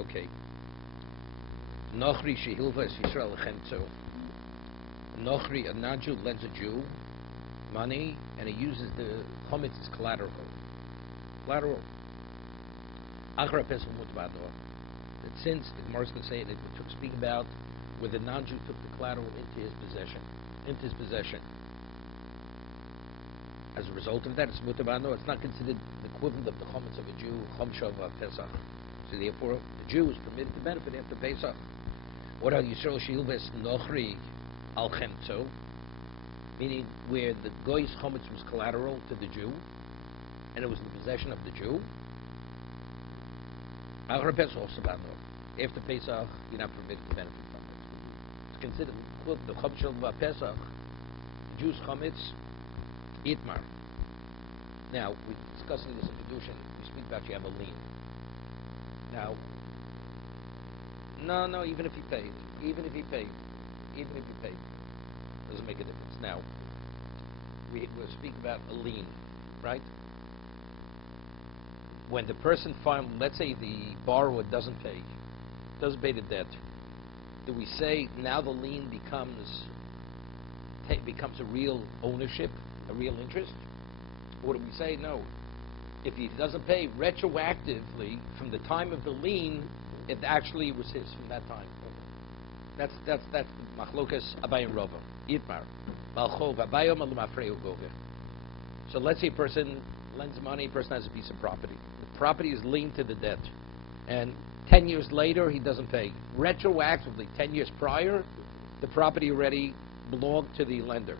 Okay. Nochri shehilva es Yisrael chemtzo. Nochri, a non-Jew lends a Jew money, and he uses the chametz as collateral. Collateral. Achra pesach mutbado. That since the Gemara is going to say it, it took speak about where the non-Jew took the collateral into his possession. As a result of that, it's mutbado. It's not considered the equivalent of the chametz of a Jew, chamshav pesach. So therefore, the Jew is permitted to benefit after Pesach. What are Yisrael shehilves nochri al chemtzo? Meaning where the goy's chametz was collateral to the Jew, and it was in the possession of the Jew. After Pesach, you're not permitted to benefit from it. It's considered the chametz of Pesach, the Jew's chametz, itmar. Now, we're discussing this in Kedushin. We speak about you have a lien. Now, no, even if he paid, doesn't make a difference. Now, we'll speak about a lien, right? When the person let's say the borrower doesn't pay the debt, do we say now the lien becomes a real ownership, a real interest? Or do we say no? If he doesn't pay retroactively from the time of the lien, it actually was his from that time. That's machlokas Abai and Rava. Yitmar. So let's say a person lends money, a person has a piece of property. The property is linked to the debt. And 10 years later, he doesn't pay. Retroactively, 10 years prior, the property already belonged to the lender.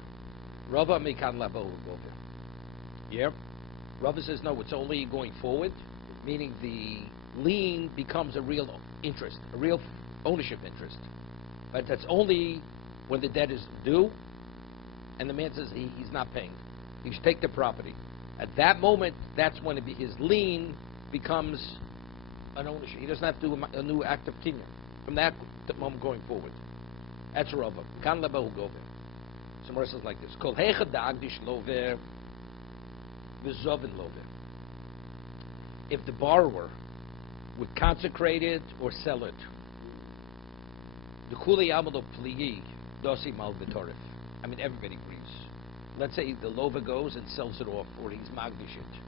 Rava mekan labo gover. Yep. Rava says, no, it's only going forward, meaning the lien becomes a real interest, a real ownership interest. But that's only when the debt is due, and the man says he's not paying. He should take the property. At that moment, that's when his lien becomes an ownership. He doesn't have to do a new act of kinyan from that moment going forward. That's Rava. Kan lebahu gover. So Morris says like this: Kol heichad da'agdish lover. If the borrower would consecrate it or sell it, the kuli amado pliyi dosi mal v'torif. I mean, everybody agrees. Let's say the lover goes and sells it off, or he's magdish it,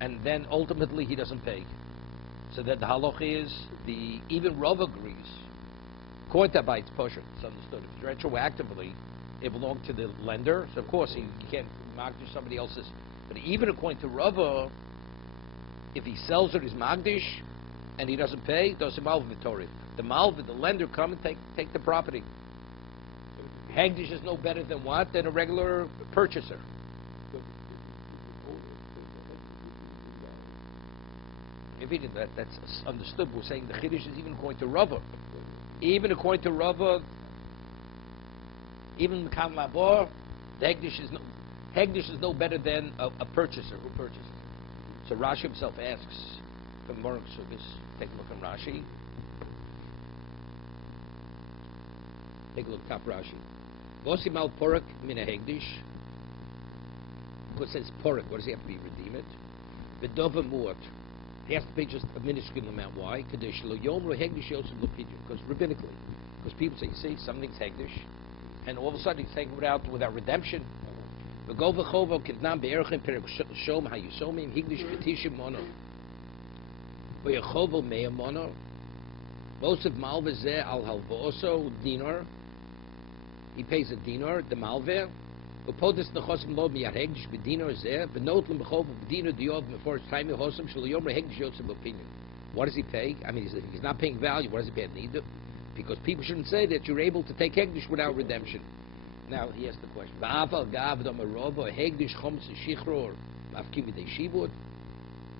and then ultimately he doesn't pay. So that the halach is even Rav agrees. Koita bites posher. It's understood. If retroactively it belonged to the lender, so of course you can't magdish somebody else's. But even according to Rava, if he sells it, he's magdish, and he doesn't pay, does malva v'torif. The lender come and take the property. Hagdish is no better than what? Than a regular purchaser. If he did that, that's understood. We're saying the chiddush is even according to Rava. Even according to Rava, even Mekan Labor, the Hagdish is no better than a purchaser who purchases. So Rashi himself asks from Morok Sugis, take a look at Rashi. Take a look top Rashi. Vosimal Porak min a Hagdish. Because it says Porak, what does he have to be redeemed? Bedova Muat. He has to pay just a minuscule amount. Why? Because rabbinically. Because people say, see, something's Hagdish, and all of a sudden he's taken without redemption. Most of malve al halvoso dinar. He pays a dinar, the malve. What does he pay? I mean, he's not paying value. What does he pay? Neither. Because people shouldn't say that you're able to take hegdish without redemption. Now he asks the question: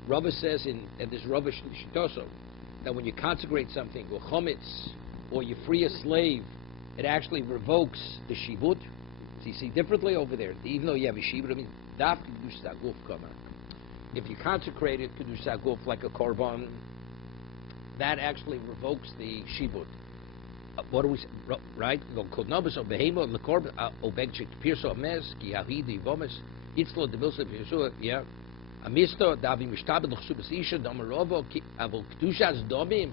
Rabbi says in this Rabbi Shitoso that when you consecrate something or chometz or you free a slave, it actually revokes the shibud. So you see differently over there. Even though you have a shibud, I mean, daf kedush saguf kama. If you consecrate it kedush saguf like a korban, that actually revokes the shibud. What do we say? Right? Kodnobus obehemo lekorban obegchik pirso mes ki yahidi vomes itzlo devilse pirso yeah. Amisto davi mishtabed l'chsubas isha domerovo avol kedushas domim.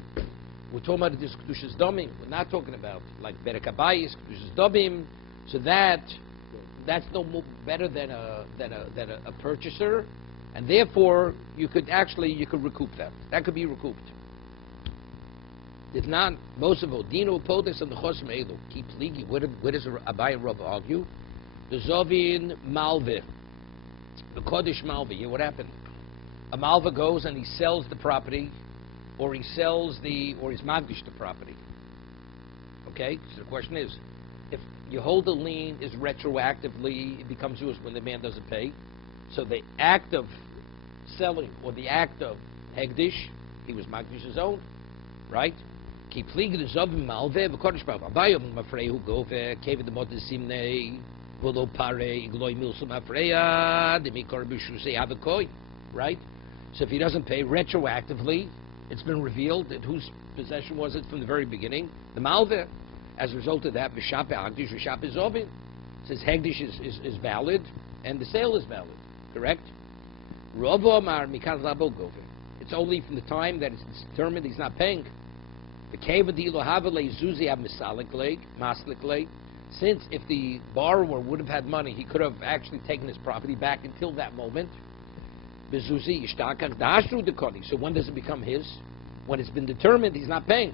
We're talking about this Kedushas Domim. We're not talking about like Berek Habayis, Kedushas Domim. So that's no more better than a purchaser, and therefore you could recoup that. That could be recouped. If not, most of Odino Potes and the Chosm Elu keep leaky. Where does Abai and Rav argue? The Zovin Malve, the Kodesh Malve. Yeah, what happened? A Malva goes and he sells the property, or he's magdish the property. Okay, so the question is, if you hold the lien is retroactively, it becomes yours when the man doesn't pay. So the act of selling or the act of hegdish, he was magdish his own, right? Keep fliegen the zobim malve v'kodesh b'abayim mafrehu gove kevid the modesimnei v'lo pare igloy milsum afreya demikor b'shusei havakoi, right? So if he doesn't pay retroactively, it's been revealed that whose possession was it from the very beginning? The malve. As a result of that, v'shap hagdish v'shap izovin. Says hegdish is valid and the sale is valid, correct? Rov Omar mikan labo gove. It's only from the time that it's determined he's not paying. Since if the borrower would have had money, he could have actually taken his property back until that moment. So when does it become his? When it's been determined he's not paying.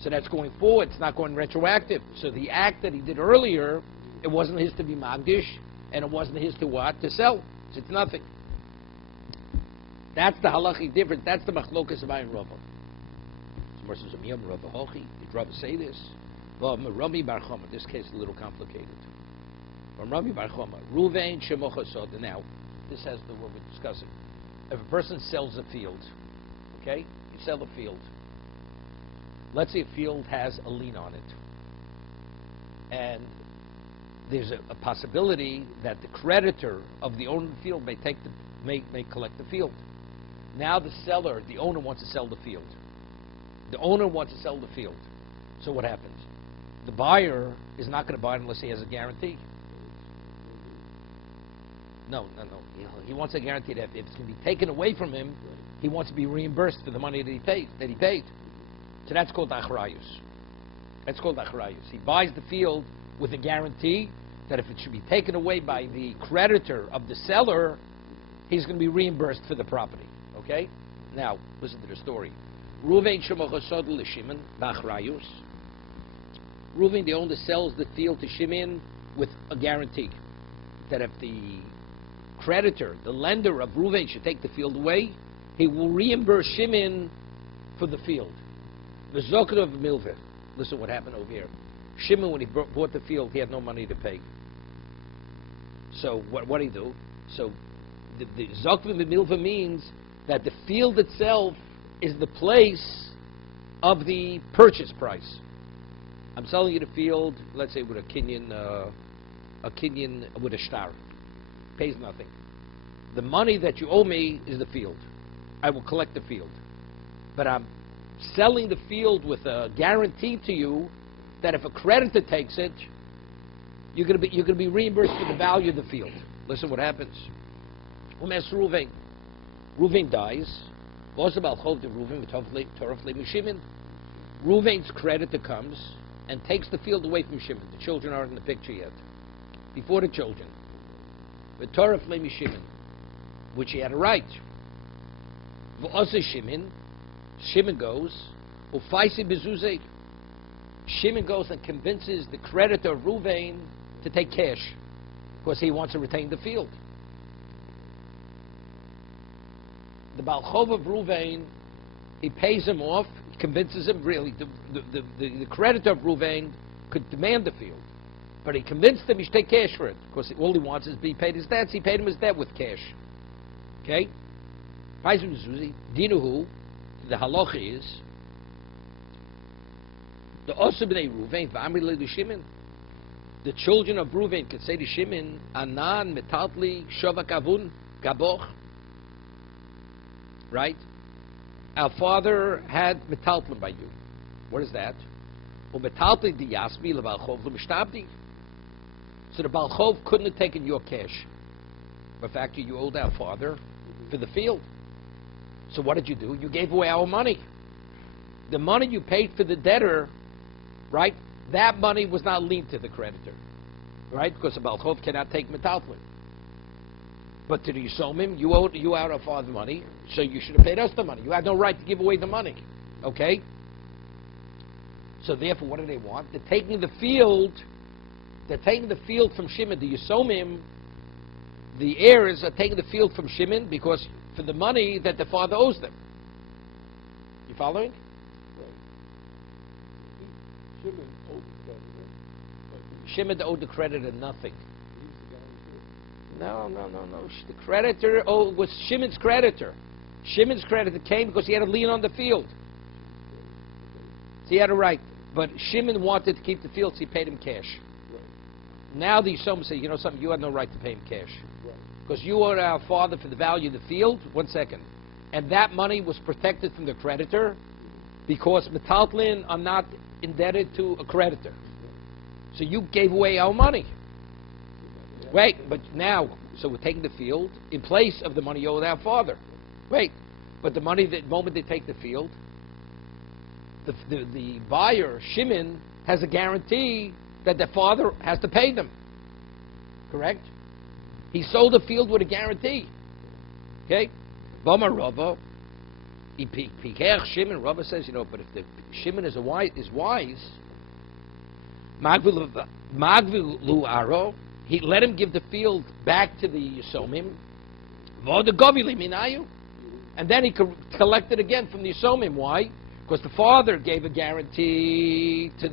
So that's going forward. It's not going retroactive. So the act that he did earlier, it wasn't his to be magdish, and it wasn't his to what? To sell. So it's nothing. That's the halachic difference. That's the machlokas of Ayin Rava. Did Rava say this? Well, Rabbi Bar Chama. This case is a little complicated. From Rabbi Bar Chama, Ruvain Shemocha Soda. Now, this has the what we're discussing. If a person sells a field, okay, you sell a field. Let's say a field has a lien on it, and there's a possibility that the creditor of the owner of the field may collect the field. Now the seller, the owner, wants to sell the field. The owner wants to sell the field. So what happens? The buyer is not going to buy it unless he has a guarantee. No. He wants a guarantee that if it's going to be taken away from him, he wants to be reimbursed for the money that he paid. So that's called achrayus. He buys the field with a guarantee that if it should be taken away by the creditor of the seller, he's going to be reimbursed for the property. Okay? Now, listen to the story. Ruvain Shemochasod l'Shimon b'achrayus. Ruvain, the owner, sells the field to Shimon with a guarantee that if the creditor, the lender of Ruvain, should take the field away, he will reimburse Shimon for the field. The Zokot of Milveh. Listen what happened over here. Shimon, when he bought the field, he had no money to pay. So what did he do? So the Zokot of Milveh means that the field itself is the place of the purchase price. I'm selling you the field, let's say with a Kenyan with a star. Pays nothing. The money that you owe me is the field. I will collect the field. But I'm selling the field with a guarantee to you that if a creditor takes it, you're going to be reimbursed for the value of the field. Listen what happens. Ruvain dies. Ruvain's creditor comes and takes the field away from Shimon. The children aren't in the picture yet. Before the children. With Torah Flemi Shimon, which he had a right. Shimon goes, Shimon goes and convinces the creditor of Ruvain to take cash because he wants to retain the field. The Baal Chov of Ruvain, he pays him off, he convinces him, really, the creditor of Ruvain could demand the field. But he convinced him he should take cash for it, because all he wants is to be paid his debts. He paid him his debt with cash. Okay? Dinuhu, the halacha is, the Osabnei Ruvain, V'amri le Shimon, the children of Ruvain could say to Shimon, Anan metaltli shovak avun gaboch. Right? Our father had metaltlim by you. What is that? Metaltli di yasmi leval chov l'mishtabdi. So the Baal Chov couldn't have taken your cash. But fact, you owed our father for the field. So what did you do? You gave away our money. the money you paid for the debtor, right, that money was not lien to the creditor, right, because the Balchov cannot take metaltlin. But to the Yisomim, you owed our father money, so you should have paid us the money. You had no right to give away the money, okay? So therefore, what do they want? They're taking the field from Shimon. The Yisomim, the heirs are taking the field from Shimon because for the money that the father owes them. You following? Shimon owed the creditor. Shimon owed the creditor nothing. No. The creditor was Shimon's creditor. Shimon's creditor came because he had a lien on the field. So he had a right. But Shimon wanted to keep the field, so he paid him cash. Right. Now the Yisomim say, you know something, you had no right to pay him cash. Right. Because you owed our father for the value of the field. 1 second. And that money was protected from the creditor because metaltlin are not indebted to a creditor. So you gave away our money. Wait, but now, so we're taking the field in place of the money you owed our father. Wait, but the money, the moment they take the field, the buyer, Shimon, has a guarantee that the father has to pay them. Correct? He sold the field with a guarantee. Okay? Bama Rava, Shimon, Rava says, you know, but if the Shimon is wise, Magvilu Aro, he let him give the field back to the Yisomim, and then he collected again from the Yisomim. Why? Because the father gave a guarantee to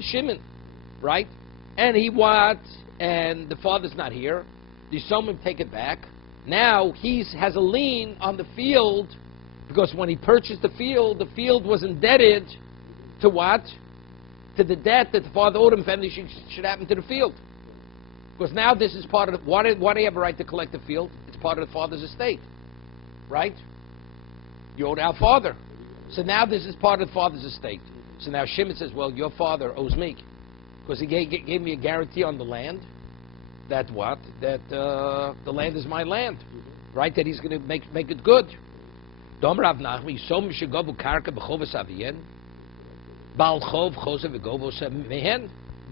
Shimon, right? And and the father's not here. The Yisomim take it back. Now he has a lien on the field because when he purchased the field was indebted to what? To the debt that the father owed him if anything should happen to the field. Because now this is part of why do you have a right to collect the field? It's part of the father's estate, right? You owed our father. So now this is part of the father's estate. So now Shimon says, well, your father owes me. Because he gave me a guarantee on the land that what? That the land is my land, right? That he's going to make it good. The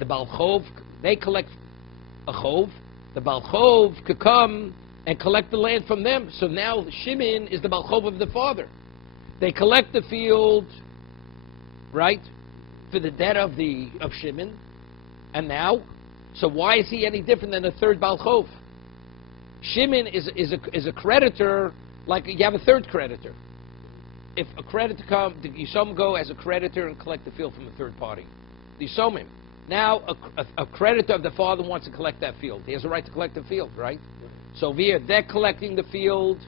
Baal Chov, they collect a chov, the Baal Chov could come and collect the land from them. So now Shimon is the Baal Chov of the father. They collect the field, right, for the debt of Shimon, and now, so why is he any different than a third Baal Chov? Shimon is a creditor, like you have a third creditor. If a creditor comes, the Yisomim go as a creditor and collect the field from a third party. The Yisomim. Now, a creditor of the father wants to collect that field. He has a right to collect the field, right? So they're collecting the field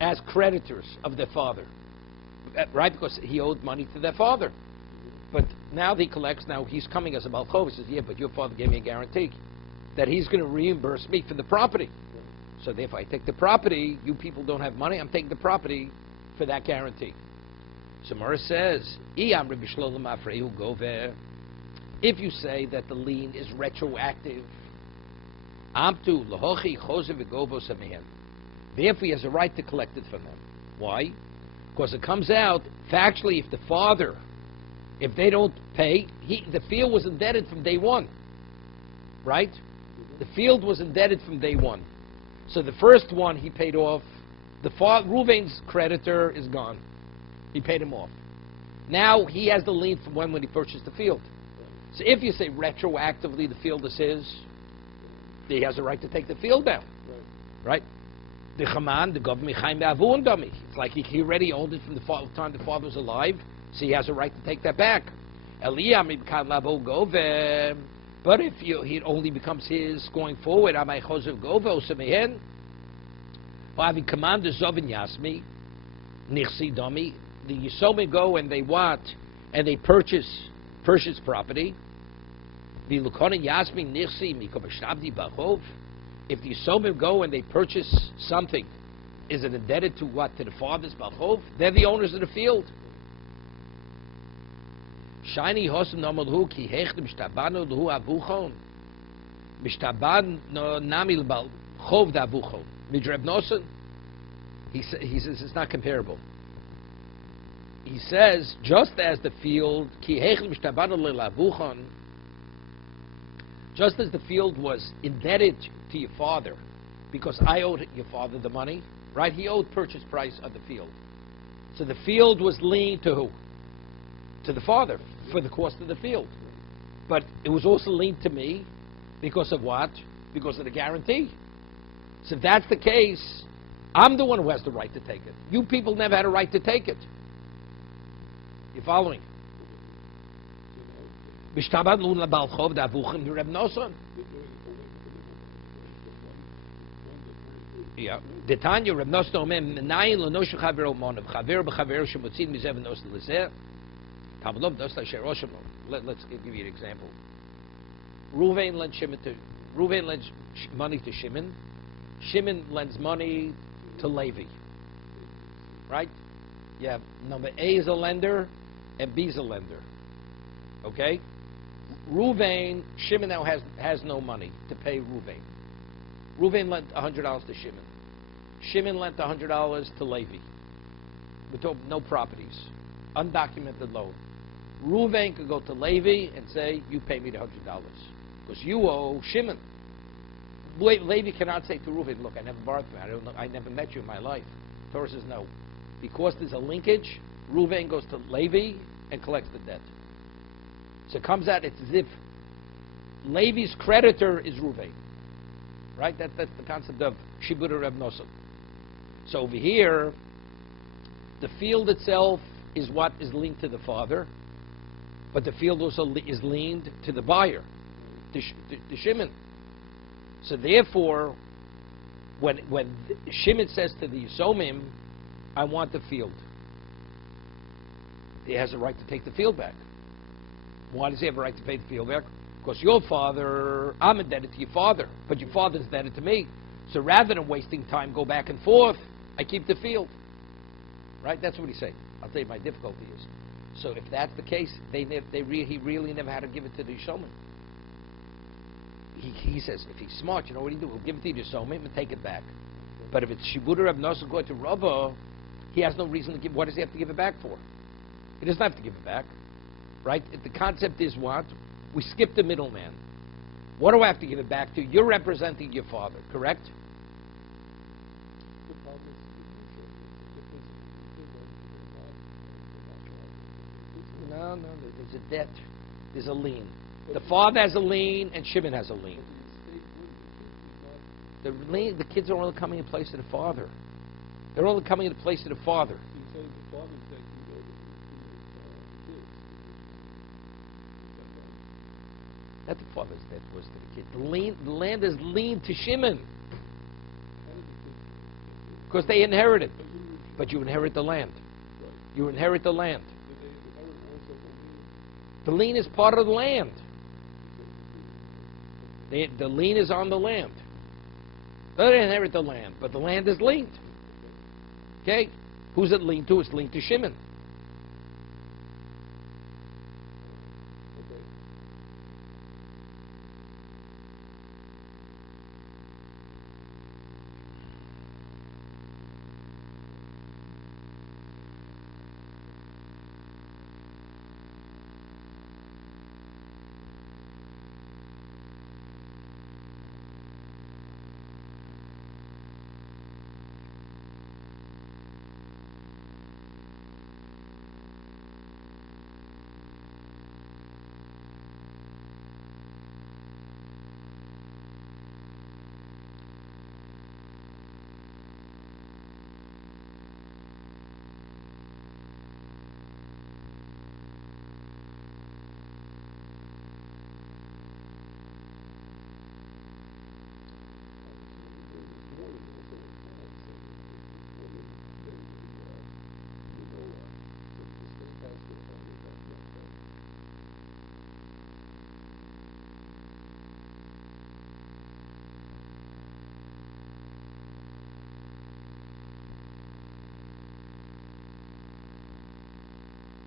as creditors of their father, right? Because he owed money to their father. But now he collects, now he's coming as a Baal Chov. He says, yeah, but your father gave me a guarantee that he's going to reimburse me for the property. So therefore, I take the property, you people don't have money, I'm taking the property for that guarantee. So Mara says, if you say that the lien is retroactive, therefore he has a right to collect it from them. Why? Because it comes out, factually, if the father, if they don't pay, the field was indebted from day one. Right? The field was indebted from day one. So the first one he paid off, Reuven's creditor is gone. He paid him off. Now he has the lien from when he purchased the field. So if you say retroactively the field is his, he has a right to take the field down. Right? The Chaman, the government, it's like he already owned it from the time the father was alive, so he has a right to take that back. But if it only becomes his going forward, the Yisomim go and they what? And they purchase property. If the Yisomim go and they purchase something, is it indebted to what? To the father's Baal Chov? They're the owners of the field. Shiny Hosam Namalhu ki hechtem shtabanu lahu avuchon. Mishtaban namil Baal Chov da avuchon. Midrab Nosen. He says it's not comparable. he says, just as the field, just as the field was indebted to your father, because I owed your father the money, right? He owed purchase price of the field. So the field was lien to who? To the father, for the cost of the field. But it was also lien to me, because of what? Because of the guarantee. So if that's the case, I'm the one who has the right to take it. You people never had a right to take it. You following? Yeah. Detanya Reb Nosson Omer Menayin L'Noshu Chaver Omonav Chaver B'Chaver Shemotzin Mizev Nos L'Zeh Talmud Nos L'Asher Rosham. Let's give you an example. Ruvain lends money to Shimon. Shimon lends money to Levi. Right? Yeah. Number A is a lender, and B is a lender. Okay. Ruvain, Shimon now has no money to pay Ruvain. Ruvain lent $100 to Shimon. Shimon lent $100 to Levi. With no properties. Undocumented loan. Ruvain could go to Levi and say, you pay me the $100. Because you owe Shimon. Levi cannot say to Ruvain, look, I never borrowed from you. I never met you in my life. Torah says no. Because there's a linkage, Ruvain goes to Levi and collects the debt. So it comes out, it's as if Levi's creditor is Ruvain. Right? That's the concept of Shibura Reb Nosson. So over here, the field itself is what is linked to the father, but the field also is linked to the buyer, to Shimon. So therefore, when Shimon says to the Yisomim, I want the field, he has a right to take the field back. Why does he have a right to pay the field back? Because your father, I'm indebted to your father, but your father's indebted to me. So rather than wasting time, go back and forth, I keep the field. Right? That's what he's saying. I'll tell you my difficulty is. So if that's the case, he really never had to give it to the Yisomim. He says, if he's smart, you know what he do? He'll give it to the Yisomim and take it back. But if it's Shibura Reb Nosson going to Rabbah, he has no reason to give. What does he have to give it back for? He doesn't have to give it back. Right? The concept is what? We skip the middleman. What do I have to give it back to? You're representing your father, correct? No, there's a debt. There's a lien. The father has a lien, and Shimon has a lien. The kids are only coming in place of the father. They're only coming in place of the father. Not the father's debt was to the kid. The land is lien to Shimon. Because they inherited. But you inherit the land. You inherit the land. The lien is part of the land. The lien is on the land. They don't inherit the land, but the land is liened. Okay? Who's it liened to? It's liened to Shimon.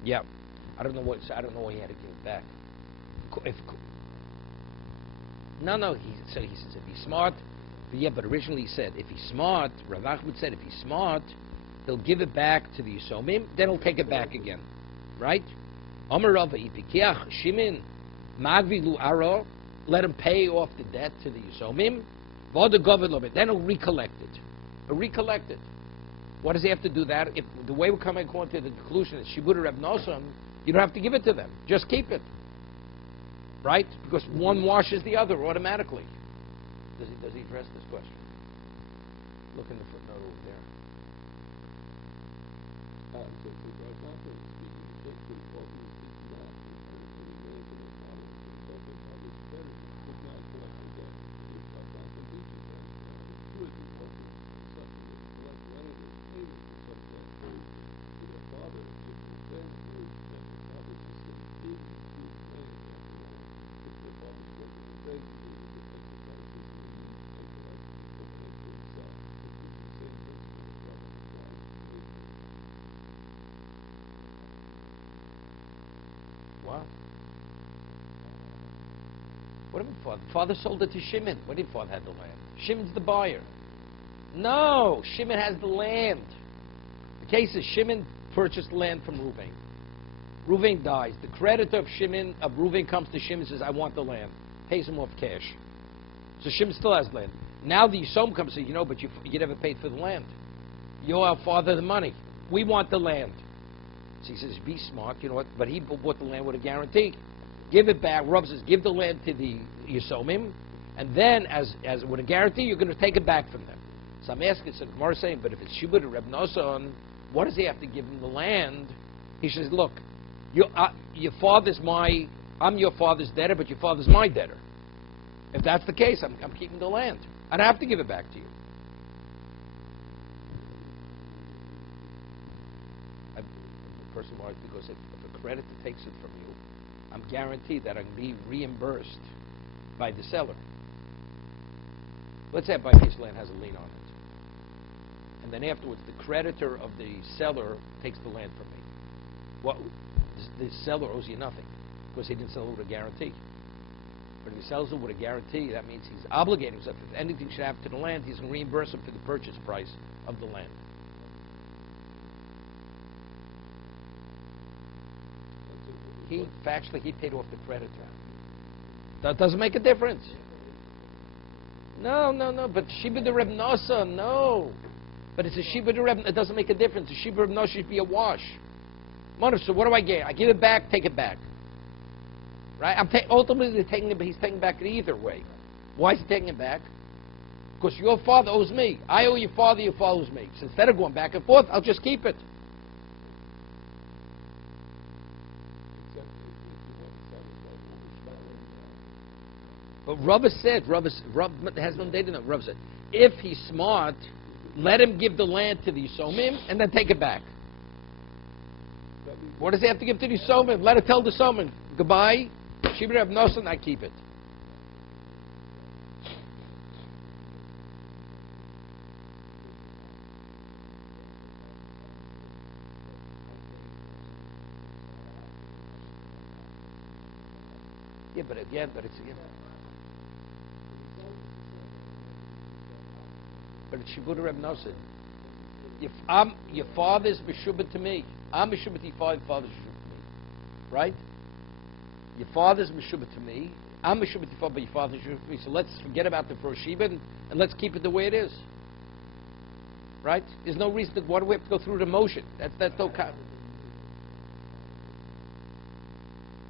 Yeah, I don't know why he had to give it back. He said if he's smart, but originally he said if he's smart, Rav Ahmed said if he's smart, he'll give it back to the Yisomim, then he'll take it back again. Right? Amar Rava Ipikiach Shimin Magvilu Aro, let him pay off the debt to the Yisomim, Vada Govin, then he'll recollect it. He'll recollect it. What does he have to do that? If the way we're coming according to the conclusion is Shibud Reb Nosson, you don't have to give it to them. Just keep it. Right? Because one washes the other automatically. Does he address this question? Look in the footnote over there. What do you mean father? Father sold it to Shimon. What did father have the land? Shimon's the buyer. No, Shimon has the land. The case is Shimon purchased land from Reuven. Reuven dies. The creditor of Reuven comes to Shimon and says, I want the land. Pays him off cash. So Shimon still has land. Now the Yisomim comes and says, but you never paid for the land. You owe our father the money. We want the land. So he says, be smart, you know what? But he bought the land with a guarantee. Give it back. Rav says, give the land to the Yisomim, and then, as with a guarantee, you're going to take it back from them. So I'm asking, so Gemara is saying, but if it's Shibud Reb Nosson, what does he have to give him the land? He says, look, your father's I'm your father's debtor, but your father's my debtor. If that's the case, I'm keeping the land. I don't have to give it back to you. The person why? Because if a creditor takes it from you, I'm guaranteed that I can be reimbursed by the seller. Let's say I buy a piece of land has a lien on it. And then afterwards, the creditor of the seller takes the land from me. Well, the seller owes you nothing because he didn't sell it with a guarantee. But if he sells it with a guarantee, that means he's obligating himself. If anything should happen to the land, he's going to reimburse him for the purchase price of the land. Factually, he paid off the creditor. That doesn't make a difference. No. But Shibud Reb Nosson, no. But it's a Shibud Reb. It doesn't make a difference. A Shibud Reb Nosson should be a wash. So what do I get? I give it back, take it back. Right? Ultimately, he's taking it back either way. Why is he taking it back? Because your father owes me. I owe your father owes me. So instead of going back and forth, I'll just keep it. But Rav said, Rav has no data. Rav said, if he's smart, let him give the land to the Yisomim and then take it back. What does he have to give to the Yisomim? Let it tell the Yisomim, goodbye, Shibud Reb Nosson, I keep it. Yeah, but it's again. But it's Shibud Reb Nosson. If your father's meshubed to me, I'm meshubed to your father, your father's meshubed to me. Right? Your father's meshubed to me, I'm meshubed to your father, but your father's meshubed to me. So let's forget about the first Shibud and let's keep it the way it is. Right? There's no reason why do we have to go through the motion? That's no count.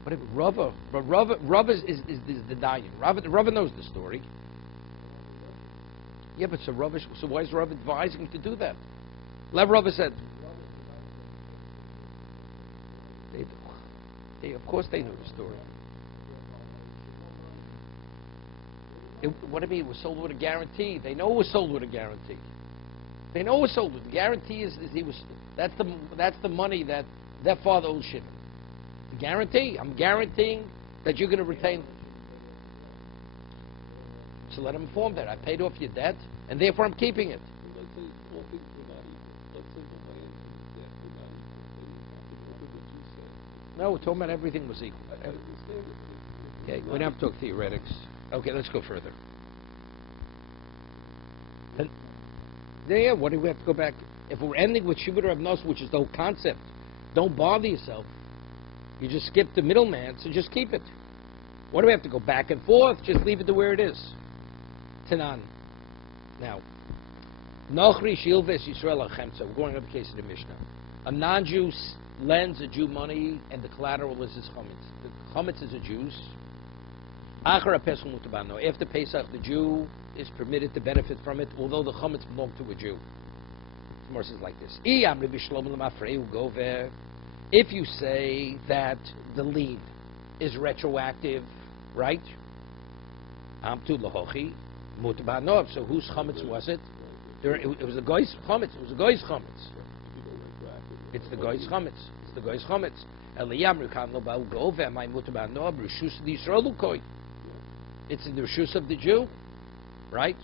But if Rava is the Dayan. Rava knows the story. Yeah, but so why is Rav advising him to do that? Lev Rava said. Of course they knew the story. What do you mean it was sold with a guarantee? They know it was sold with a guarantee. They know it was sold with the guarantee is that's the money that father owes Shimon. The guarantee. I'm guaranteeing that you're going to retain. So let him inform that I paid off your debt, and therefore I'm keeping it. No, we're talking about everything was equal. Okay, we don't have to talk theoretics. Okay, let's go further. And, yeah, what do we have to go back to? If we're ending with Shibud Rav Nosson, which is the whole concept, don't bother yourself. You just skip the middleman, so just keep it. What do we have to go back and forth? Just leave it to where it is. Tanan. Now, Nochri Shilves Yisrael Achemtza. We're going over the case of the Mishnah. A non-Jew lends a Jew money, and the collateral is his chametz. The chametz is a Jew's. After Pesach, the Jew is permitted to benefit from it, although the chametz belonged to a Jew. The Gemara says like this: if you say that the lien is retroactive, right? So whose chametz was it? It was the goy's chametz. It was the goy's chametz. It's the goy's chametz. It's the goy's chametz. It's in the reshus of the Jew, right?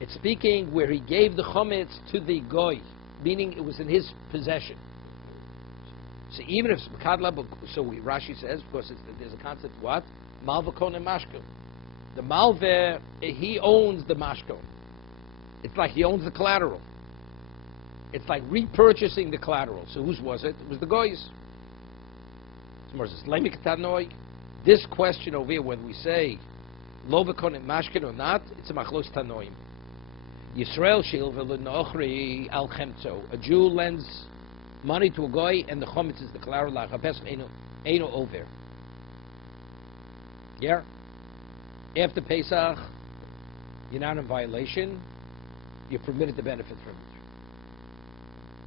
It's speaking where he gave the chametz to the goy, meaning it was in his possession. So even if Rashi says, of course, there's a concept what malva kon and mashko. The malva, he owns the mashko. It's like he owns the collateral. It's like repurchasing the collateral. So whose was it? It was the goy's. This question over here, whether we say lo v'kon and mashkin or not, it's a machlos tanoim. Yisrael shilva l'nochri al chemtzo. A Jew lends money to a goy, and the chometz is the collateral. Eino over. Yeah. After Pesach, you're not in violation. You're permitted to benefit from it.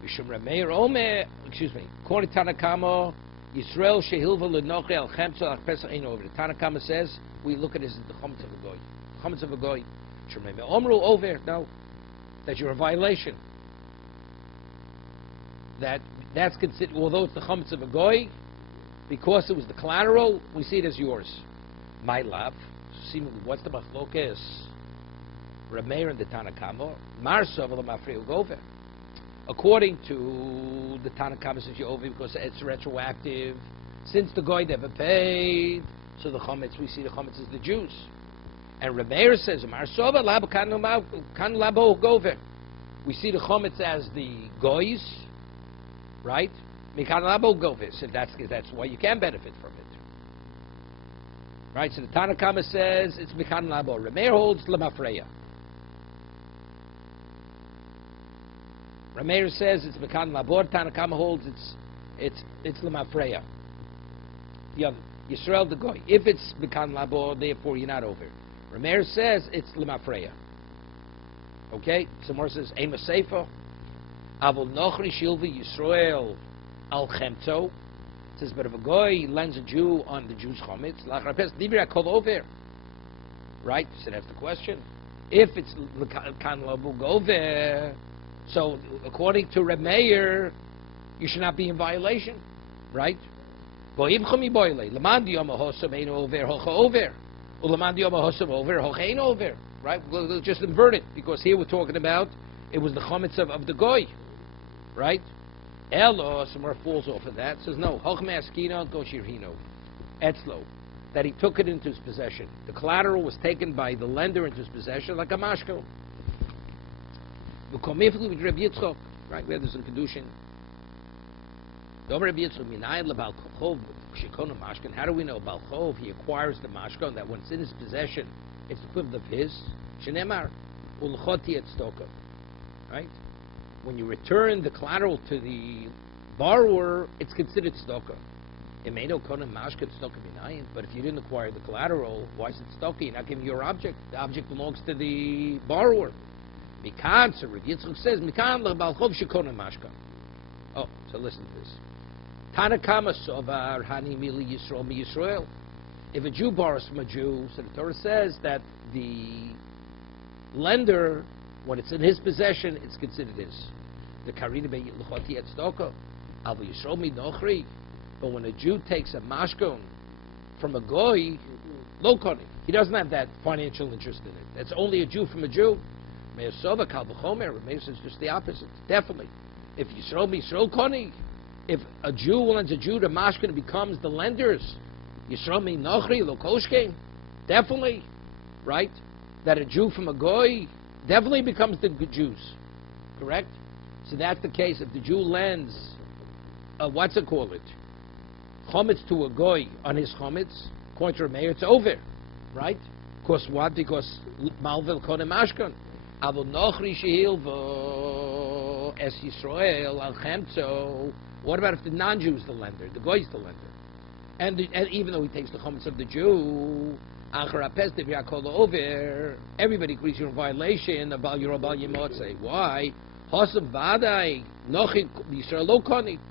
Yishum Rameir Omer. Excuse me. According to Tanakama, Yisrael shehilva l'nochri al chemtzo al Pesach eino over. Tanakama says we look at it as the chometz of a goy. Chometz of a goy. Omru over. No, that you're in violation. That's considered, although it's the chametz of a goy, because it was the collateral, we see it as yours. My love. Seemingly, what's the machlokas? Rameir and the Tanakama. Marsav l'mafreu gover. According to the Tanakama, says you're over because it's retroactive. Since the goy never paid, so the chametz, we see the chametz is the Jews. And Rameir says, Marsova labo kan labo gover. We see the chametz as the goys, right? Mikan labo gover. So that's why you can benefit from it. Right? So the Tanakama says it's mikan labo. Rameir holds lemafreya. Rameir says it's mikan labo. Tanakama holds it's lemafreya. The other Yisrael the goy. If it's mikan labo, therefore you're not over. Rameir says it's lemafreya. Okay? Somewhere says ema seifa avol nochri shilva Yisrael al chemto. It says, but if a goy lends a Jew on the Jew's chametz, lachar pes divra kol over. Right? So that's the question. If it's kan labu gover, so according to Reb Meir, you should not be in violation, right? Right? We'll just invert it, because here we're talking about it was the chametz of the goy, right? Elo somewhere falls off of that. Says no. Etzlo, that he took it into his possession. The collateral was taken by the lender into his possession, like a mashko. Right? Where there's some kedushin. How do we know Balchov? He acquires the mashko, and that when it's in his possession, it's the equivalent of his. Shenemar ulchoti et stoka. Right? When you return the collateral to the borrower, it's considered stoka. But if you didn't acquire the collateral, why is it stoka? You're not giving your object. The object belongs to the borrower. Mikan, so Rav Yitzchak says, Mikan le'balchov shekona mashka. Oh, so listen to this. Tanakama sovar hani mili Yisrael mi Yisrael. If a Jew borrows from a Jew, so the Torah says that the lender, when it's in his possession, it's considered his. The karina be l'choti et stoka, avu Yisrael mi nochri. But when a Jew takes a mashkon from a goy, lo koni, he doesn't have that financial interest in it. It's only a Jew from a Jew. Meir sova kal v'chomer. Meir says just the opposite. Definitely, if Yisrael mi Yisrael koni, if a Jew lends a Jew to mashkon, becomes the lenders. Yisrael mi nochri lo koshke. Definitely, right? That a Jew from a goy definitely becomes the Jews. Correct? So that's the case. If the Jew lends, what's it called it? Chometz to a goy on his chometz, according to Rameir, it's over. Right? Because what? Because Malvel Konem Ashkan. Avo Nochri Shehilvo Es Yisrael Al Chemtzo. What about if the non-Jew is the lender? The goy is the lender. And even though he takes the chometz of the Jew, over, everybody agrees you're in violation of Bal Yerobal Yemotze. Why?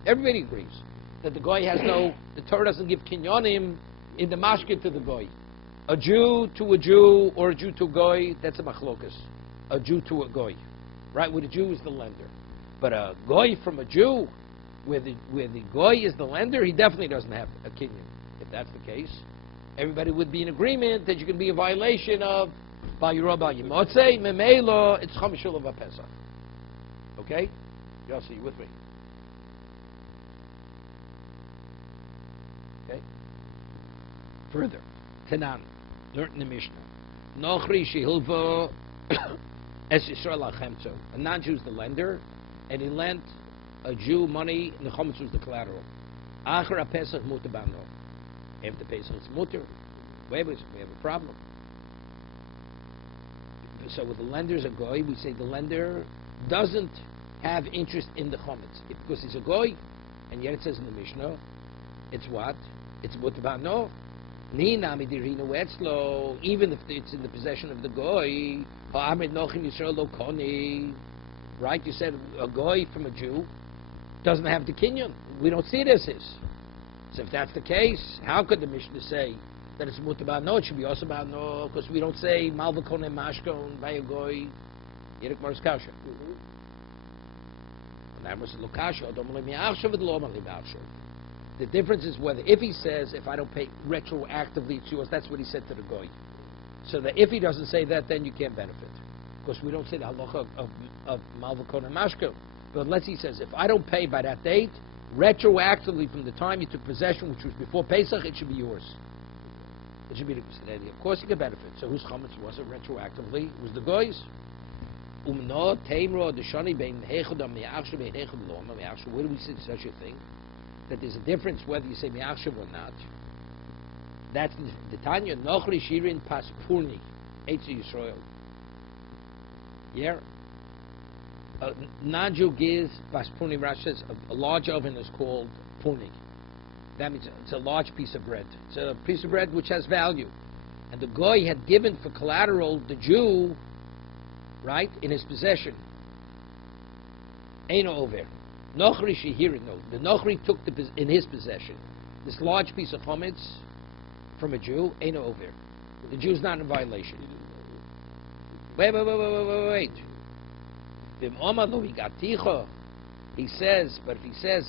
Everybody agrees that the goy has no, the Torah doesn't give kinyonim in the mashkit to the goy. A Jew to a Jew or a Jew to a goy, that's a machlokas. A Jew to a goy. Right? Where the Jew is the lender. But a goy from a Jew, where the goy is the lender, he definitely doesn't have a kinyan. If that's the case, everybody would be in agreement that you can be in violation of Bal Yerobal Yemotze, Memelo, it's Chamishul of a Pesach. Okay? Yossi, you with me? Okay? Further, Tanan, learned in the Mishnah. Nochri Shehilvo Es Yisrael Achemtzo. A non-Jew is the lender, and he lent a Jew money, and the chometz was the collateral. Achar Pesach muter bano. After Pesach it's muter. We have a problem. So with the lenders a goy, we say the lender doesn't have interest in the chometz because he's a goy, and yet it says in the Mishnah, it's what? It's muter bano. Ni nami dirinu etzlo. Even if it's in the possession of the goy, ha'amid nochim Yisrael lo koni. Right? You said a goy from a Jew doesn't have the kinyan. We don't see it as his. So if that's the case, how could the Mishnah say that it's mutar ba'no? It should be also ba'no, because we don't say malva konem mashkon by a goy yirik maris kasha. The difference is whether if he says if I don't pay retroactively it's yours, that's what he said to the goy. So that if he doesn't say that, then you can't benefit, because we don't say the halacha of malva konem mashkon. But unless he says, if I don't pay by that date, retroactively from the time you took possession, which was before Pesach, it should be yours. It should be the Gustadedi. Of course, you get benefit. So whose chometz was it retroactively? It was the goy's. Where do we see such a thing? That there's a difference whether you say mi'achshav or not. That's the Tanya. Nochri shirin paspurni. Eitz Yisrael. Yeah. A non-Jew gives paspurni. Rashi says a large oven is called purni. That means it's a large piece of bread. It's a piece of bread which has value. And the goy had given for collateral the Jew, right, in his possession. Eino over. Nochri shehirin, no. The Nochri took in his possession this large piece of chometz from a Jew. Eino over. The Jew's not in violation. Wait. He says, but if he says,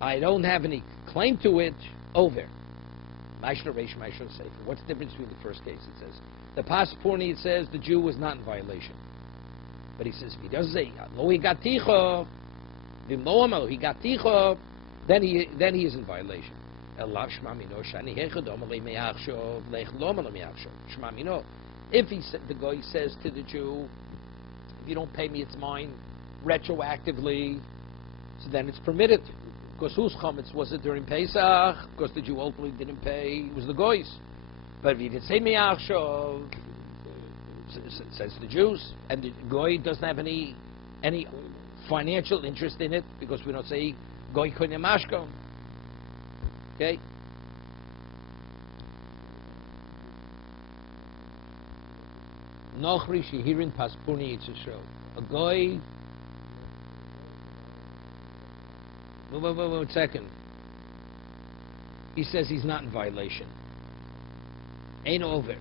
I don't have any claim to it, over. What's the difference between the first case? It says, the paspurni, it says the Jew was not in violation. But he says, if he doesn't say, lo higaticha, he got ticha, then he is in violation. If the guy says to the Jew, if you don't pay me, it's mine, retroactively, so then it's permitted. Because whose chometz was it during Pesach? Because the Jew ultimately didn't pay, it was the goy's. But if he didn't say mi'achshav, says the Jews, and the goy doesn't have any financial interest in it, because we don't say goy konem mashkon. Okay? Nochri shehirin paspurni yitzusho. A goy. Wait, 1 second. He says he's not in violation. Ain't over.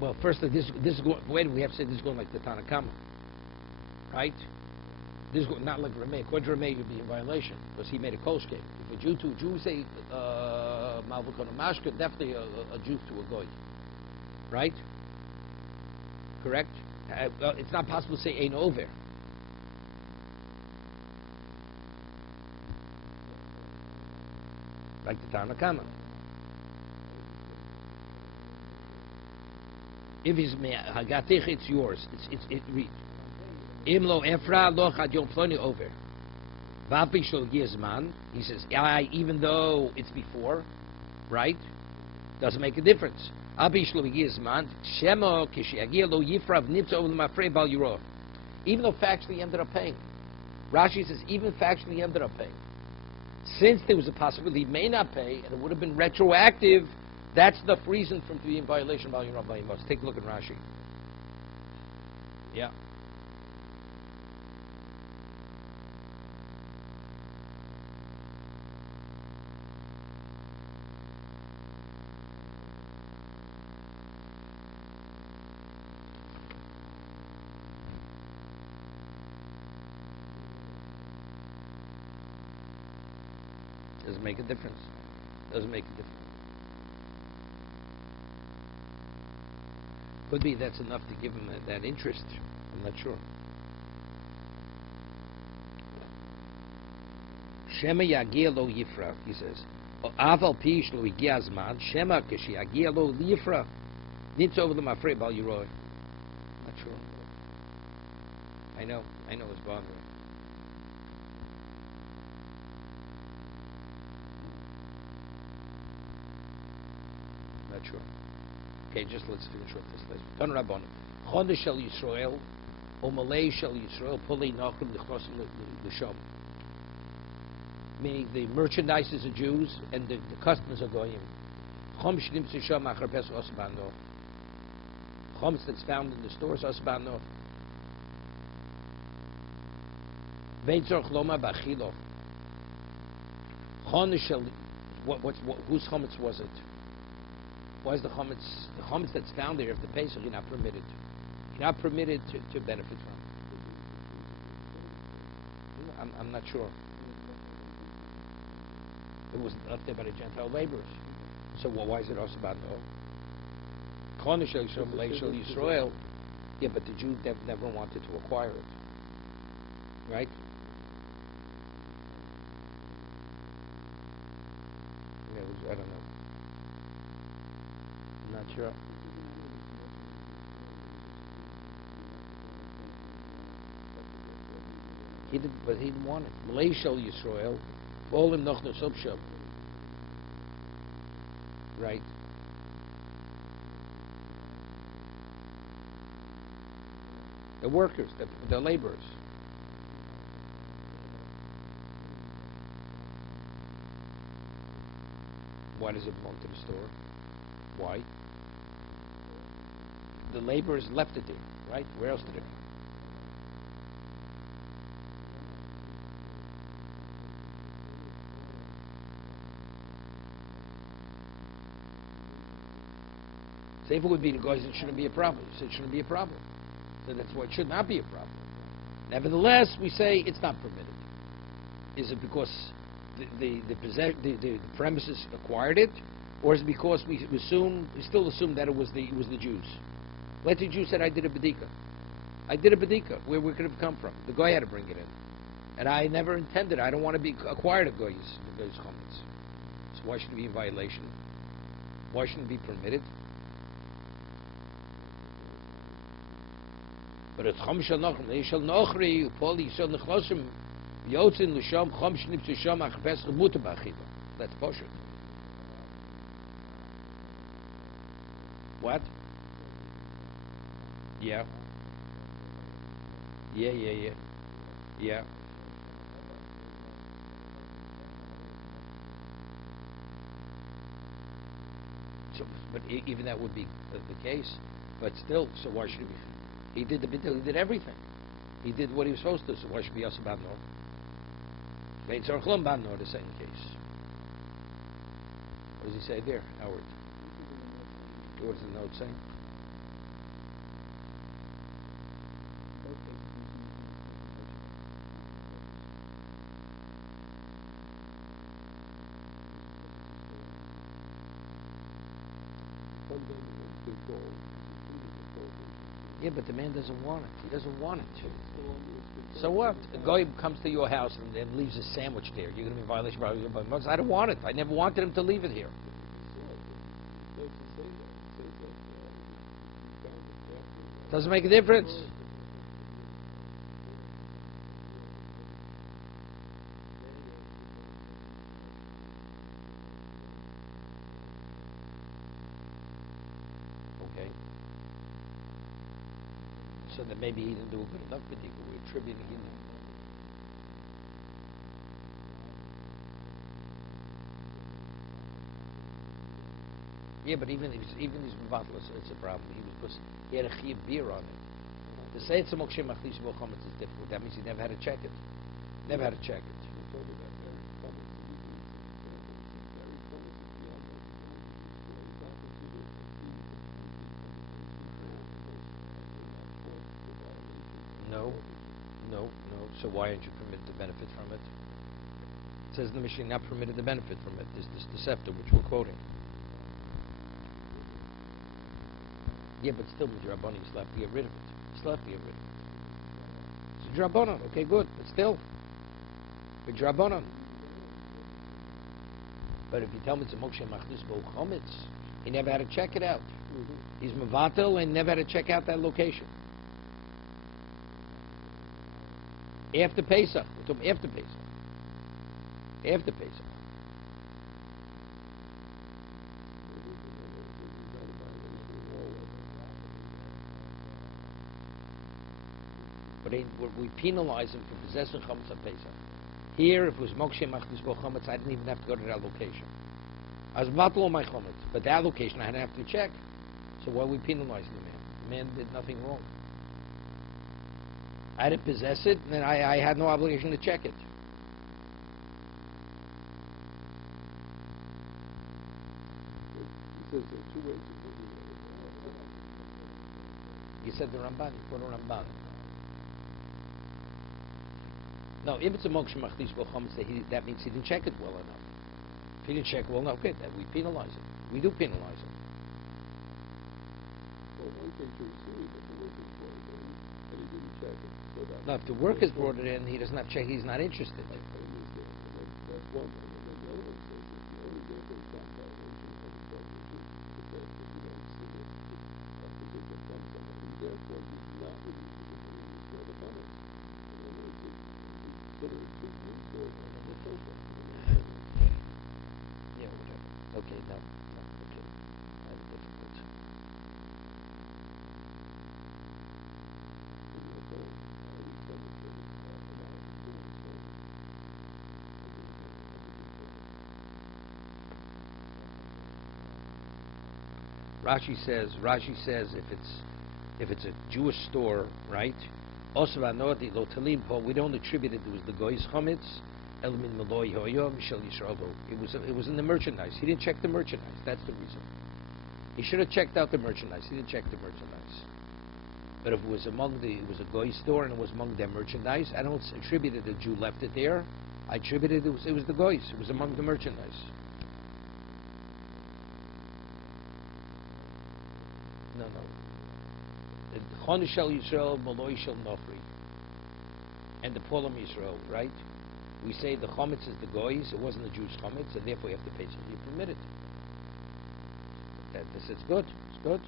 Well, first, this is going. Wait, we have to say this is going like the Tanakama, right? This is going, not like Rameh. According to Rameh, you'd be in violation because he made a kol scheme. If a Jew to a Jew say malvukon mashka, definitely a Jew to a goy, right? Correct. It's not possible to say ain't over. Like the Tanakama. If it's hagatich, it's yours. It reads. Imlo efra lo chad yom ploni over. Vapi shel gizman. He says, even though it's before, right? Doesn't make a difference. Abi shel gizman. Shemo kishiagia lo yifrav nitzo l'mafrei bal yiro. Even though factually he ended up paying. Rashi says, even factually he ended up paying. Since there was a possibility he may not pay, and it would have been retroactive, that's the reason for him to be in violation of Yom Amos. Take a look at Rashi. Yeah. Doesn't make a difference. Doesn't make a difference. Could be that's enough to give him that interest. I'm not sure. Shema yagia lo yifra, he says. Aval pish lo yigiazman. Shema kishi yagia lo yifra. Nitz over the mafrei bal yiroi. Not sure. I know it's bothering. Not sure. Okay, just let's finish with this list. Tan Rabban. Chodesh shel Yisrael, o Malay shel Yisrael, pulei nachim lichosim l'shom. Meaning the merchandise is the Jews and the customers are goyim. Chom shnim tzisham achar pes osbano. Chom that's found in the stores osbano. Veitzorch loma bachilo. Chodesh shel. Whose chometz was it? Why is the chometz that's found there, if the Pesach, you're not permitted? You're not permitted to benefit from. I'm not sure. It wasn't left there by the Gentile laborers. So why is it also about no? Chodesh shel Yisrael. Yeah, but the Jews never wanted to acquire it. Right? I don't know. Not sure. He didn't want it. Malay shel Yisrael, all him noch subshab. Right. The workers, the laborers. Why does it belong to the store? Why? The laborers left it there, right? Where else did it go? Say if it would be the guys, it shouldn't be a problem. You said it shouldn't be a problem. So that's why it should not be a problem. Nevertheless, we say it's not permitted. Is it because the premises acquired it, or is it because we still assume that it was the Jews? Let the Jew said, I did a bedika. Where could it have come from? The guy had to bring it in. And I never intended, I don't want to be acquired of goy's chometz. So why should it be in violation? Why shouldn't it be permitted? But it's chom shel nochrim, they shall nochri, upoli shel nechlosim, yotzin l'sham, chom shnip sham achpes chemuta b'achila. That's poshut. What? Yeah. So, but even that would be the case. But still, so why should it be? He did everything. He did what he was supposed to. So why should it be us about no? Veitzor chlom ban no, the same case. What does he say there, Howard? What does the note say? Yeah, but the man doesn't want it. He doesn't want it to. So what? A guy comes to your house and leaves a sandwich there. You're going to be in violation of I don't want it. I never wanted him to leave it here. Doesn't make a difference. Okay. So then maybe he didn't do a good enough bedika. We're attributing him. Yeah, but even his mevatlus, it's a problem. He had a chiyuv beer on it. To say it's a mokshe machlis bochametz is difficult. That means he never had to check it. Never had to check it. No. So why aren't you permitted to benefit from it? It says in the Mishnah, not permitted to benefit from it. This deceptor, which we're quoting. Yeah, but still, with Rabbanon, you still have to get rid of it. You still have to get rid of it. It's Rabbanon. Okay, good. But still, with Rabbanon. But if you tell me it's a mokshe machnus bo chometz, he never had to check it out. He's mevatel and never had to check out that location. After Pesach. We're talking after Pesach. After Pesach. But we penalize him for possessing chametz on Pesach. Here, if it was mokshe machnus bo chometz, I didn't even have to go to that location. I was mevatel on my chometz, but that location I had to have to check. So why are we penalizing the man? The man did nothing wrong. I didn't possess it, and then I had no obligation to check it. You said the Ramban, you quote a Ramban. No, if it's a mokshe machlis bo chometz, that means he didn't check it well enough. If he didn't check well enough, okay, then we penalize him. We do penalize him. Well, one thing to receive, but the workers brought it in, and he didn't check it. So No, if the workers brought it in, he doesn't have to check, he's not interested. That's one thing. And then the other one says if the only worker is found violation of the property, the fact that you don't see it, a position from somebody, therefore he's not releasing it when he's for the money. In other words, consider it too useful and a social. Yeah, okay, no, okay. That's difficult. Rashi says if it's a Jewish store, right? Also, we don't attribute it was the goy's chametz. It was in the merchandise. He didn't check the merchandise. That's the reason. He should have checked out the merchandise. He didn't check the merchandise. But if it was it was a goy store and it was among their merchandise, I don't attribute it the Jew left it there. I attributed it was the goy's. It was among the merchandise. No. Chon shel Yisrael, Maloi shel Nochri. And the Polam Yisrael, right? We say the chometz is the goy's, it wasn't the Jews' chometz, and therefore you have to pay something. You permit it. It's good. It's good.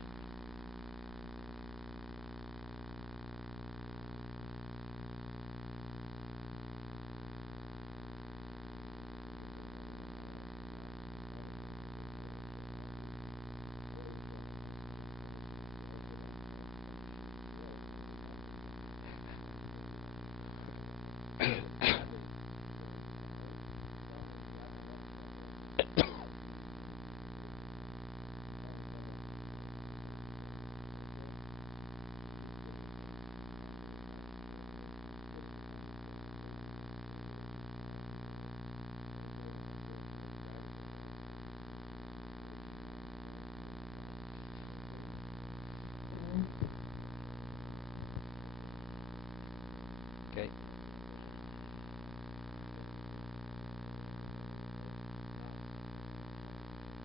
Okay.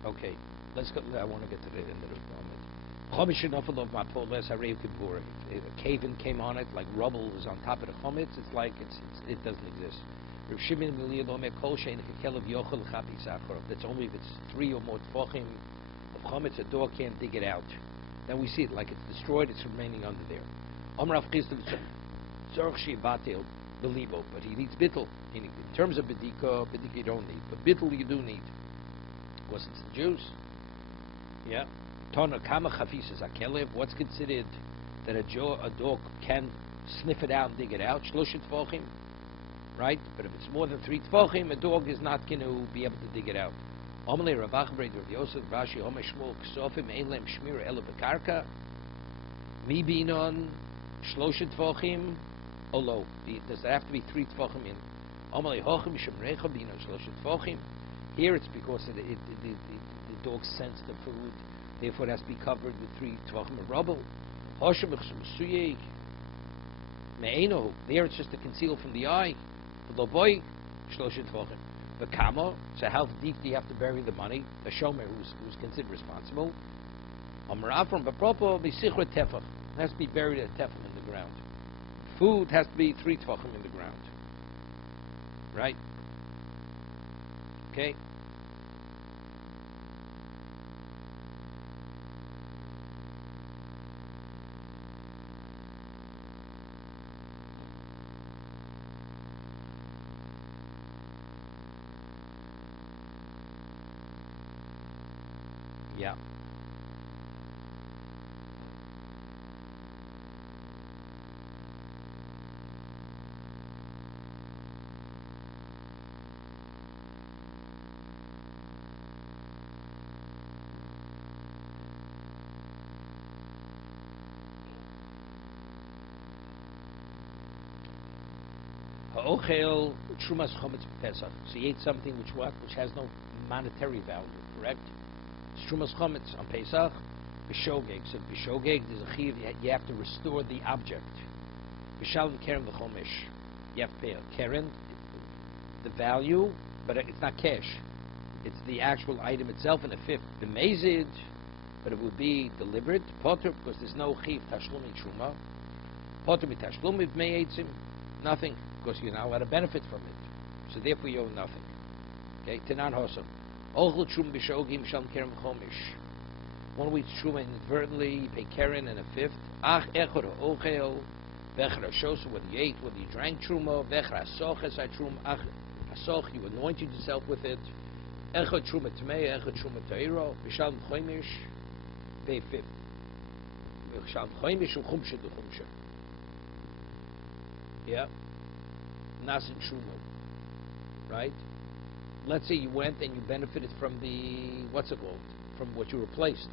Okay. Let's go. I want to get to the end of the comment. If a cave-in came on it, like rubble was on top of the chometz, it's like it doesn't exist. That's only if it's 3 or more tefachim of chometz, a dog can't dig it out. then we see it like it's destroyed, it's remaining under there. But he needs bittul. In terms of bedika you don't need, but bittul you do need. Because it's the juice. Yeah. Tona kama chafisas akelev. What's considered that a dog can sniff it out and dig it out? Shloshit tvochim. Right? But if it's more than 3 tvochim, a dog is not going to be able to dig it out. Amalei Ravach Breder Yosef Rashi Homesh Shmuel Ksofim Eilem Shmir Elu Bekarka Mi Binon Shloshit Tvochim Olo. Does there have to be 3 tvochim in? Amalei Hochem Shemrecha Binon Shloshit Tvochim. Here it's because the dog sense the food, therefore it has to be covered with 3 tvochim of rubble. Hoshem Suyei Me'eno. There it's just to conceal from the eye. The boy Shloshit Tvochim. The kama, so how deep do you have to bury the money? The shomer who's considered responsible. Amrafram, but proper bisichra tefach. It has to be buried at tefach in the ground. Food has to be 3 tefachim in the ground. Right? Okay? Yeah. Ha'ochel trumas chometz pesach. So you ate something which has no monetary value, correct? Trumas chometz on Pesach, b'shogeg. So b'shogeg, there's a chiv. You have to restore the object. B'shalom keren v'chomesh. You have to pay a keren, the value, but it's not cash. It's the actual item itself in a fifth. The mezid, but it would be delivered. Potter, because there's no chiv tashlumi truma. Potter b'tashlumi b'meitzim, nothing, because you're not allowed to benefit from it. So therefore you owe nothing. Okay, tenan hosam. Ochel trum b'shogim shalom keren v'chomesh. One week's truma inadvertently, you pay keren and a fifth. Ach echor ochel v'echra shosa, whether you ate, whether you drank truma. V'echra asoch esai trum. Ach asoch, you anointed yourself with it. Echor truma tamei, echor truma ta'iro. B'shalom v'chomesh, pay fifth. B'shalom v'chomesh u'chumsha d'chumsha. Yeah. Nasin truma. Right? Let's say you went and you benefited from the, what's it called? From what you replaced.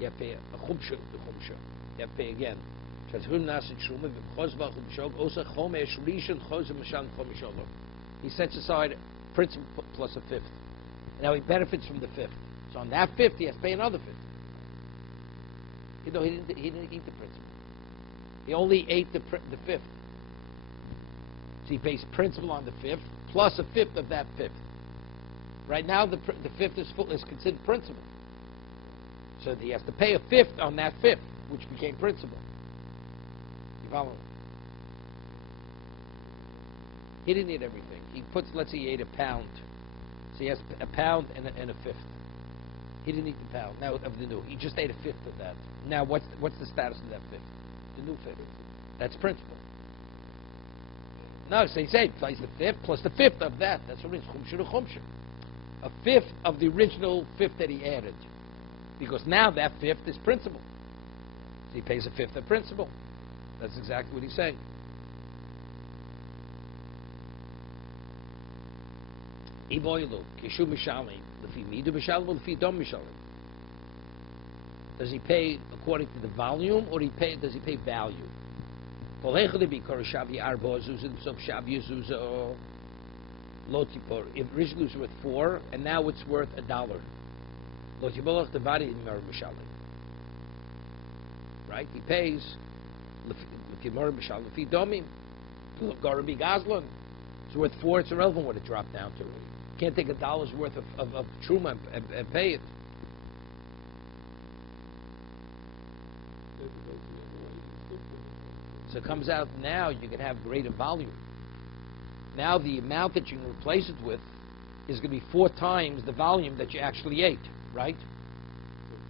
You have to pay a chumsha, the chumsha. You have to pay again. He sets aside principal plus a fifth. Now he benefits from the fifth. So on that fifth, he has to pay another fifth. You know, he didn't eat the principal. He only ate the fifth. So he pays principal on the fifth plus a fifth of that fifth. Right now, the fifth is considered principal. So he has to pay a fifth on that fifth, which became principal. You follow? He didn't eat everything. He puts, let's say he ate a pound. So he has a pound and a fifth. He didn't eat the pound. Now, of the new. He just ate a fifth of that. Now, what's the status of that fifth? The new fifth. That's principal. No, so he said, place the fifth plus the fifth of that. That's what it is. Chumsha to chumsha. A fifth of the original fifth that he added. Because now that fifth is principal. So he pays a fifth of principal. That's exactly what he's saying. Does he pay according to the volume, or does he pay value? If originally it was worth 4, and now it's worth $1. Right? He pays. It's worth 4. It's irrelevant what it dropped down to. You can't take $1's worth of truma and pay it. So it comes out now you can have greater volume. Now the amount that you can replace it with is going to be 4 times the volume that you actually ate, right?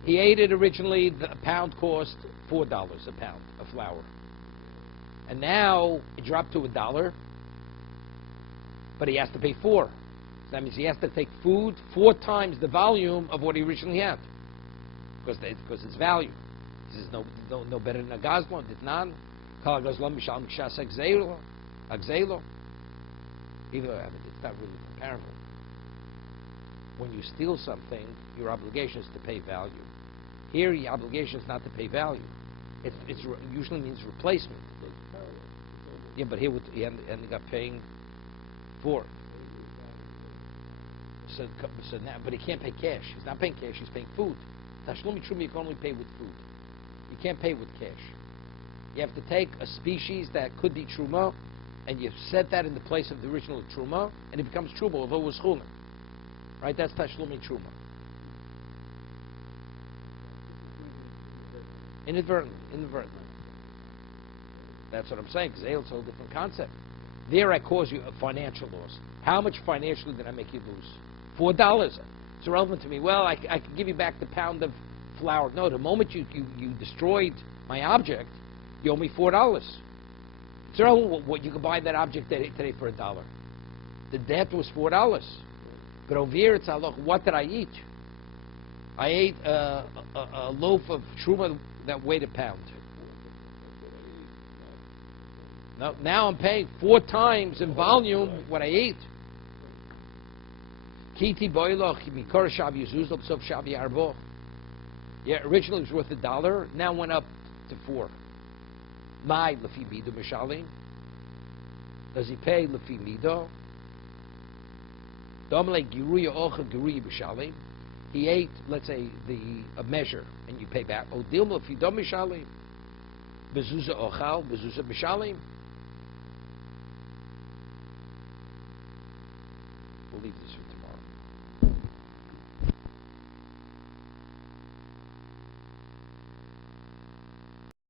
He ate it originally, a pound cost $4 a pound of flour. And now it dropped to $1, but he has to pay 4. So that means he has to take food 4 times the volume of what he originally had. Because it's value. He says no better than a gazlon, ditnan. Kala gazlon mishal mishas agzelo. Either it's not really comparable. When you steal something, your obligation is to pay value. Here, your obligation is not to pay value. It usually means replacement. Yeah, but here he ended up paying 4. So now, but he can't pay cash. He's not paying cash. He's paying food. Tashlumi truma, you can only pay with food. You can't pay with cash. You have to take a species that could be truma, and you set that in the place of the original truma, and it becomes truma, although it was chulim. Right? That's tashlumi truma. Inadvertently. That's what I'm saying, because it's a whole different concept. There I cause you a financial loss. How much financially did I make you lose? $4. It's irrelevant to me. Well, I can give you back the pound of flour. No, the moment you destroyed my object, you owe me $4. It's irrelevant what you could buy that object today for $1. The debt was $4. But over here, it's look, what did I eat? I ate a loaf of truma that weighed a pound. Now I'm paying 4 times in volume what I ate. Kiti boiloch mikor shav yezuzl b'sof shav yarbo. Yeah, originally it was worth $1. Now went up to 4. My lefi mido mishalim. Does he pay lefi mido? Domle giruya ocha giruya mishalim. He ate, let's say, a measure, and you pay back. Odil lefi do mishalim. Bezuza ochal, bezuza mishalim. We'll leave this for tomorrow.